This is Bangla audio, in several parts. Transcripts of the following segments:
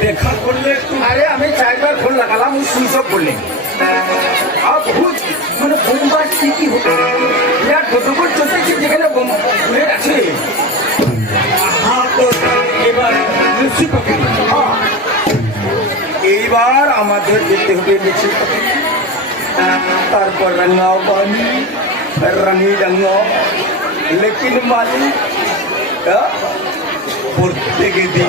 দেখা করলে একটু আরে আমি চারবার ফোন লাগালাম ও সুইচ অফ করলেন আর বহুত মানে বোমবার কি হতো বিরাট চলতেছে যেখানে বোম আছে। হ্যাঁ। এইবার আমাদের যেতে হবে লিচি তারপর রঙাও বানি রঙি রঙাও লেকিন মালি হ্যাঁ? প্রত্যেকে দিন।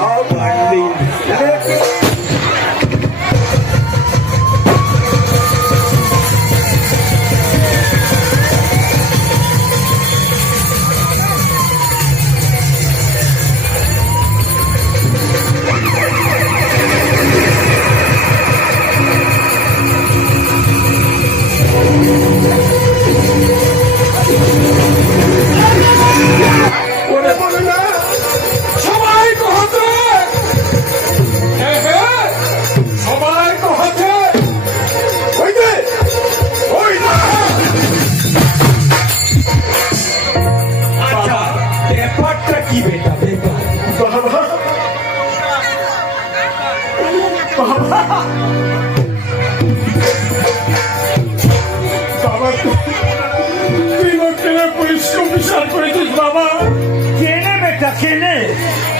কেনে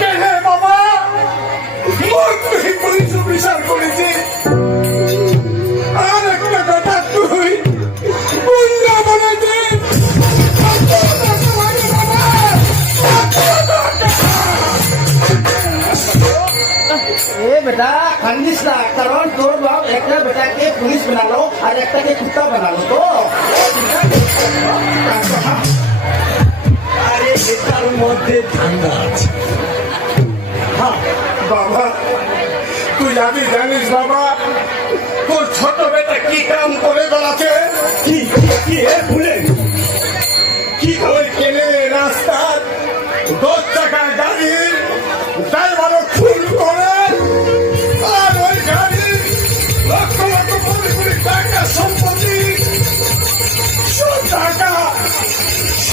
বেটা কেনে কেনে বাবা? মোর তুই পুলিশ অফিসার করেছিস আর একটা কথা তুই গুন্ডা বানাইছিস এ বেটা কান্দিস না কারণ তোর বাপ একটা বেটাকে পুলিশ বানালো আর একটাকে কুত্তা বানালো তো আরে এটার মধ্যে ঠান্ডা আছে। বাবা, তুই আমি জানিস, বাবা, তোর ছোট বেটা কি কাম করে বেড়াচ্ছে? কি, কি- ভুলে কি ওই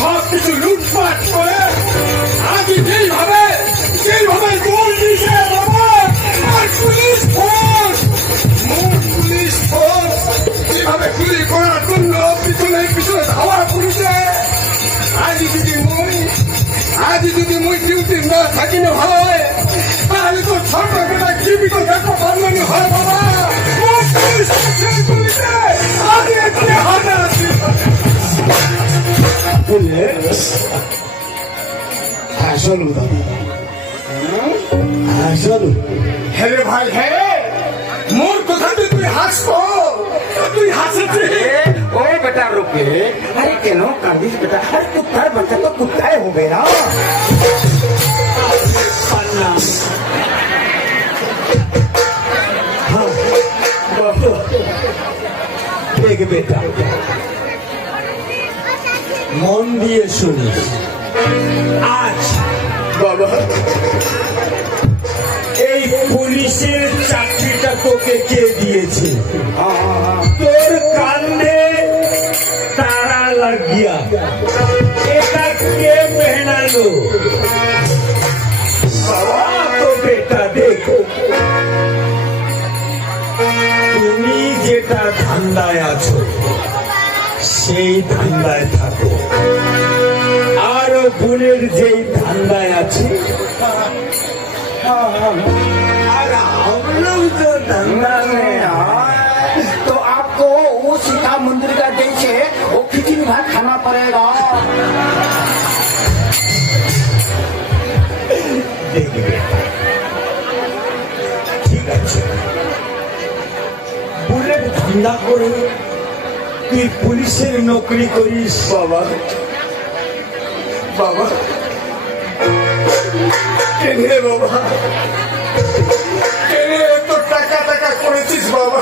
সব কিছু লুটপাট করে আজ যেইভাবে যেইভাবে গোল দিছে বাবা পুলিশ ফোর্স মোট পুলিশ ফোর্স যেভাবে গুলি করার জন্য পিছনে পিছনে ধাওয়া করেছে। আজ যদি মই আজ যদি মই ডিউটি না থাকি হয়, তাহলে তো ছোট বেটা জীবিত থাকতে পারল না হয় বাবা আসলো আসলো। হেরে ভাই হে! মোর কথা তুই হাসবো তুই হাসেছে ও বেটা রুকে আরে কেন কাঁদিস বেটা? আরে কুত্তার বাচ্চা তো কুত্তায় হবে না। দেখ মন দিয়ে শুনিস। আচ্ছা বাবা। এই পুলিশের চাকরিটা তোকে কে দিয়েছে? তোর কান্দে তারা লাগিয়া। এটা কে পেহনালো তুমি যেটা ধান্দায় আছো, সেই ধান্দায় থাকো। আর বোনের যেই আর আমরাও তো ধান্দা अरे में यार, तो आपको वो सीता मंदिर का जैसे वो खिचड़ी भात खाना पड़ेगा দেখবে ঠিক আছে বুলেট ধান্দা করে তুই পুলিশের নকরি করিস বাবা বাবা কেনে বাবা? কেনে এত টাকা টাকা করেছিস বাবা?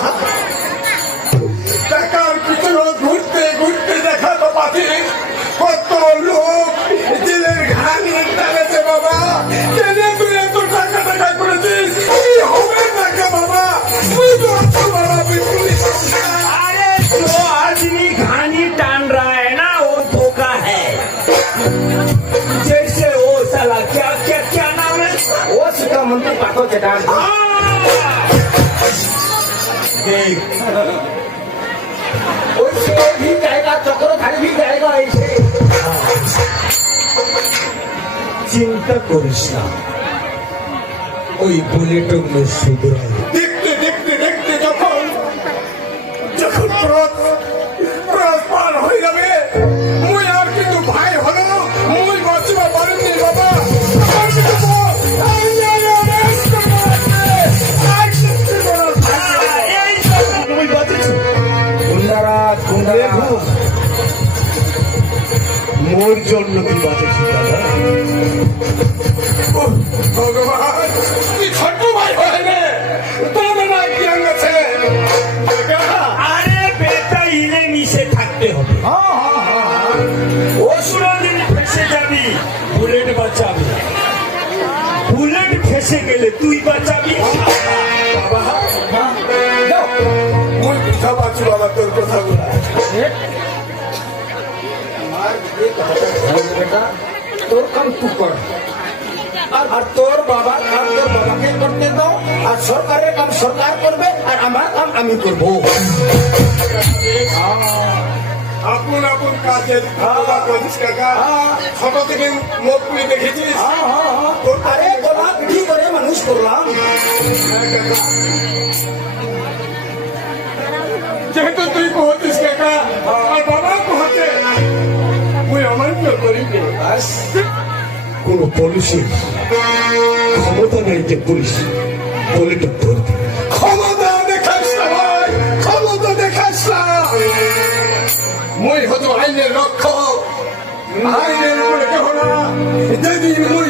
ওই চিন্তা করিস না। ওই বলে শুধরাই দেখতে দেখতে দেখতে যখন যখন জন্য কি বাঁচেছি দাদা ভগবান ছোট্ট ভাই হয় রে তোর না কি আছে আরে বেটা ইলে মিশে থাকতে হবে। অসুরদিন ফেসে বুলেট বাঁচাবি। বুলেট ফেসে গেলে তুই বাঁচাবি। বাবা তোর কথাগুলা বেটা তোর কাম তু কর। আর আর তোর বাবা কাম তোর বাবাকে করতে দাও আর সরকারের কাম সরকার করবে আর আমার কাম আমি করব। আপন আপন কাজে বাবা করিস কাকা হ্যাঁ। ছোট থেকে মুখ পুলি দেখেছিস? হ্যাঁ হ্যাঁ হ্যাঁ। আরে গোলা পিঠি করে মানুষ করলাম। যেহেতু তুই বাস কোন পুলিশের ক্ষমতা নেই যে পুলিশ বুলেট ধরতে ক্ষমতা দেখাস না ভাই, ক্ষমতা দেখাস না। মুই হতো আইনের রক্ষক, আইনের উপরে কেহ না। যেদিন মুই